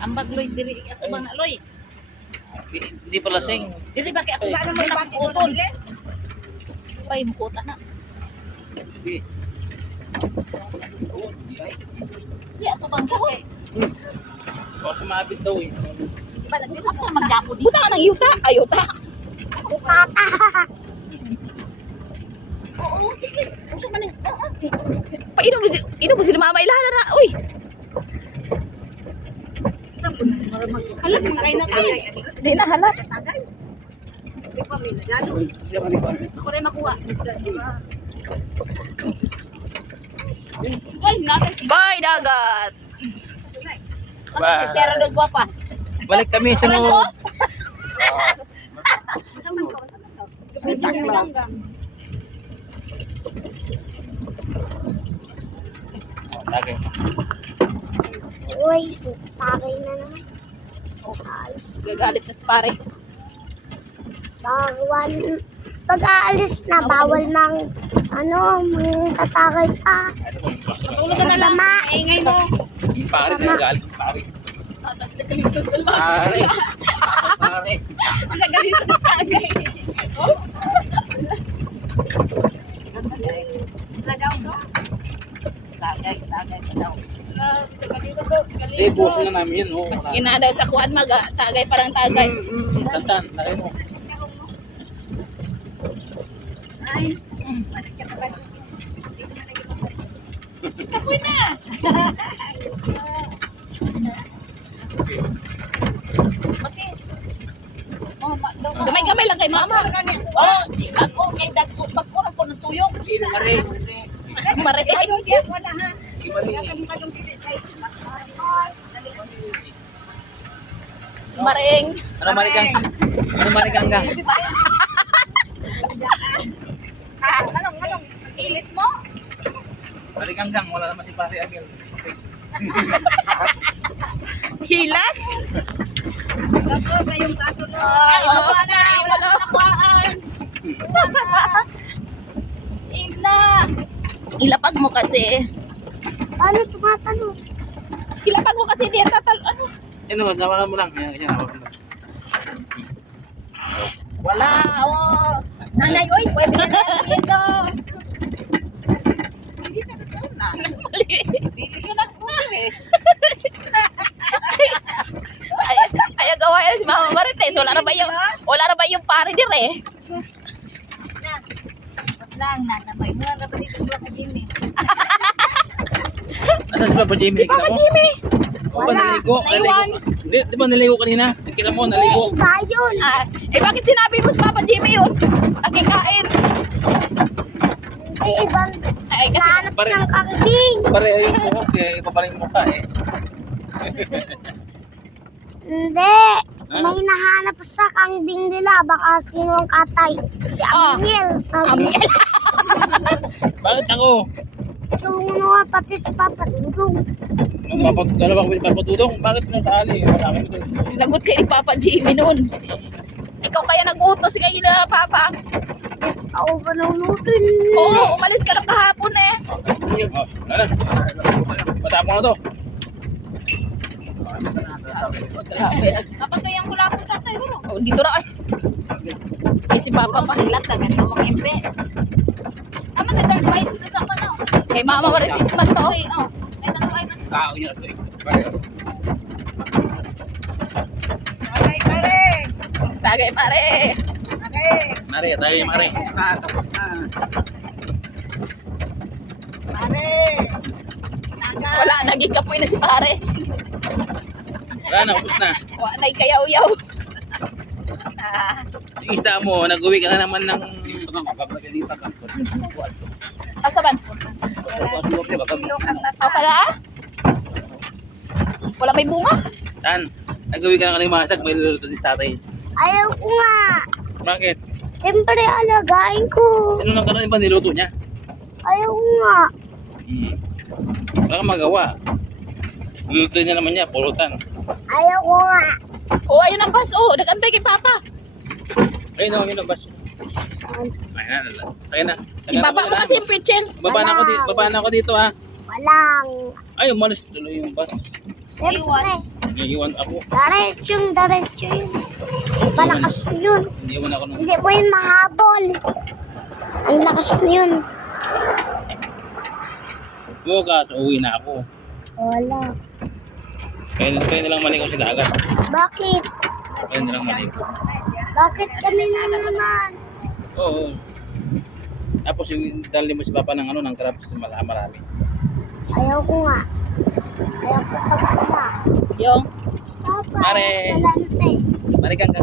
Ambag Loy diri ako bang na Loy. Hindi pa lasing. Diri ba kay ako ba naman pag-utol. Ay mukuta na. Hindi. Di ako bang kay. Baka sumabit daw eh. Ba nagdito ka magjapo dito. Buta nang yuta, ayuta. Pata. Oo, usa man ning. Painom mo sila mama ilahan na. Uy. Halap mo kayo na tayo. Di na halap. Hindi pa may nagalo. Ako rin makuha. Ay, natin. Bye dagat. Ba. Si Sarah do guwapa. Balik kami sunod. Taman ko. Kapit yung hanggang. Lagi. Uy, tagay na naman. Ayos. Gagalit na si pare. Bawal. Pag aalis na, bawal ng tatagay ka. Tulog ka na lang. Ingay mo. Yung pare na galit sa pare. Sa kalisod ko lang. Pare. Pare. Sa kalisod na tagay. Lagaw to? Tagay ka daw. Sa kalisod to. Eh, buhos na namin yun. Mas daw sa kuan maga. Tagay parang tagay. Tantan, laki mo. Ay. Tapoy na. Matis. Gamay-gamay lang kay mama. Oh, ako kay dagko pagko na po ng tuyok. Sino ka rin? Mare. Anong diya ko na ha? Maring. Ano manikang? Ano manikang ka? Anong? Ilis mo? Manikang gang, wala naman si pare Amil. Hilas. Ako sa yung kaso no. Ito pa na. Ina. Ilapag mo kasi. Paano tumatanong? Ilapag mo kasi diyan tatal. Ano? Ano, nawakan mo lang. Yan, nawakan mo. Wala. Oh. Nanay, oy, pwede na yan dito. Bili na ko eh. Ay gawain si Mama Marites. Wala na ba yung pare dire? Na. Wag lang, nanabay mo na ba dito ka Jimmy? Asa si Papa Jimmy? Si Papa Jimmy. O ba naligo? Di ba naligo kanina? Nakita mo, naligo. Iba yun. Bakit sinabi mo si Papa Jimmy yun? Nakikain. Ay, ibang Ay, kasi hanap Pare- ng kambing. Pare, ayun mo, iba pa rin yung mukha eh. Hindi. May nahanap sa kambing nila. Baka sino ang katay. Si Amiel. Amiel. Bakit ako? Yung mga pati si Papa Dudong. Dalawa ko papatulong? Bakit nasali? Marami ito. Lagot kay ni Papa Jimmy noon. Ikaw kaya nag-utos kay nila Papa. Ako ba naulutin? Oo, umalis ka na kahapon eh. Oh, ano? Matapong na to. Grabe. Kapatayan ko lang po tatay. Oh, dito na ay. Ay si Papa mahilat na ganito mga impe. Tama na dahil may dito sa mana. Kay Mama Marites man to. Okay, oh. May natuay man. Tao niya ito eh. Pare. Okay, pare. Tagay pare. Okay. Mare, tayo mare. Pare. Naga. Wala, naging kapoy na si pare. Wala na, ubus na. Wala, kayaw-yaw. Yung isda mo, nag-uwi ka na naman ng... Asaban? Silok ang nasa. O pala? Wala may bunga? Tan, nag-uwi ka na kalimasag, may luluto si tatay. Ayaw ko nga. Bakit? Siyempre, alagain ko. Ano nang karoon ba niluto niya? Ayaw ko nga. Baka magawa. Niluto niya naman niya, pulutan. Ayaw ko nga. O, ayun ang bus. O, nag-antay kay Papa. Ayun o, yun ang bus. Ayun na. Ayun na. Ibaba mo kasi yung pitchin. Baba na ako dito, baba na ako dito ha. Walang. Ay, umalis tuloy yung bus. Siyempre. Iiwan ako. Diretso yun. Malakas yun. Iniwan ako ng... Hindi mo yun mahabol. Ang lakas na yun. Bukas, uwi na ako. Wala. Kaya na lang maligaw sa dagat. Bakit? Kaya na lang maligaw. Bakit kami na naman? Oo. Tapos yung dali mo si Papa ng ano, ng crabs na marami. Ayaw ko nga. Ayaw ko pagkala. Yung, Papa, Mare. wala na siya eh. Marikan ka.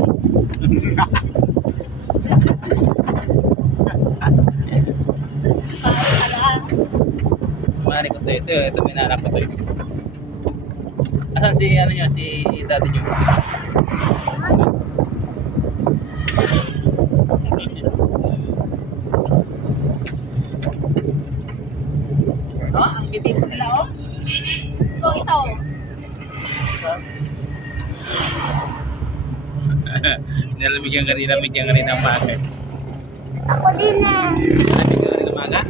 Mari ko to. Ito may nanak ko to. Asan si ano niya, si daddy niyo? ang bibig nila, oh. Ito, isa, oh. Nalamigyan kanina ang maga. Ako din eh. Nalamigyan kanina maga?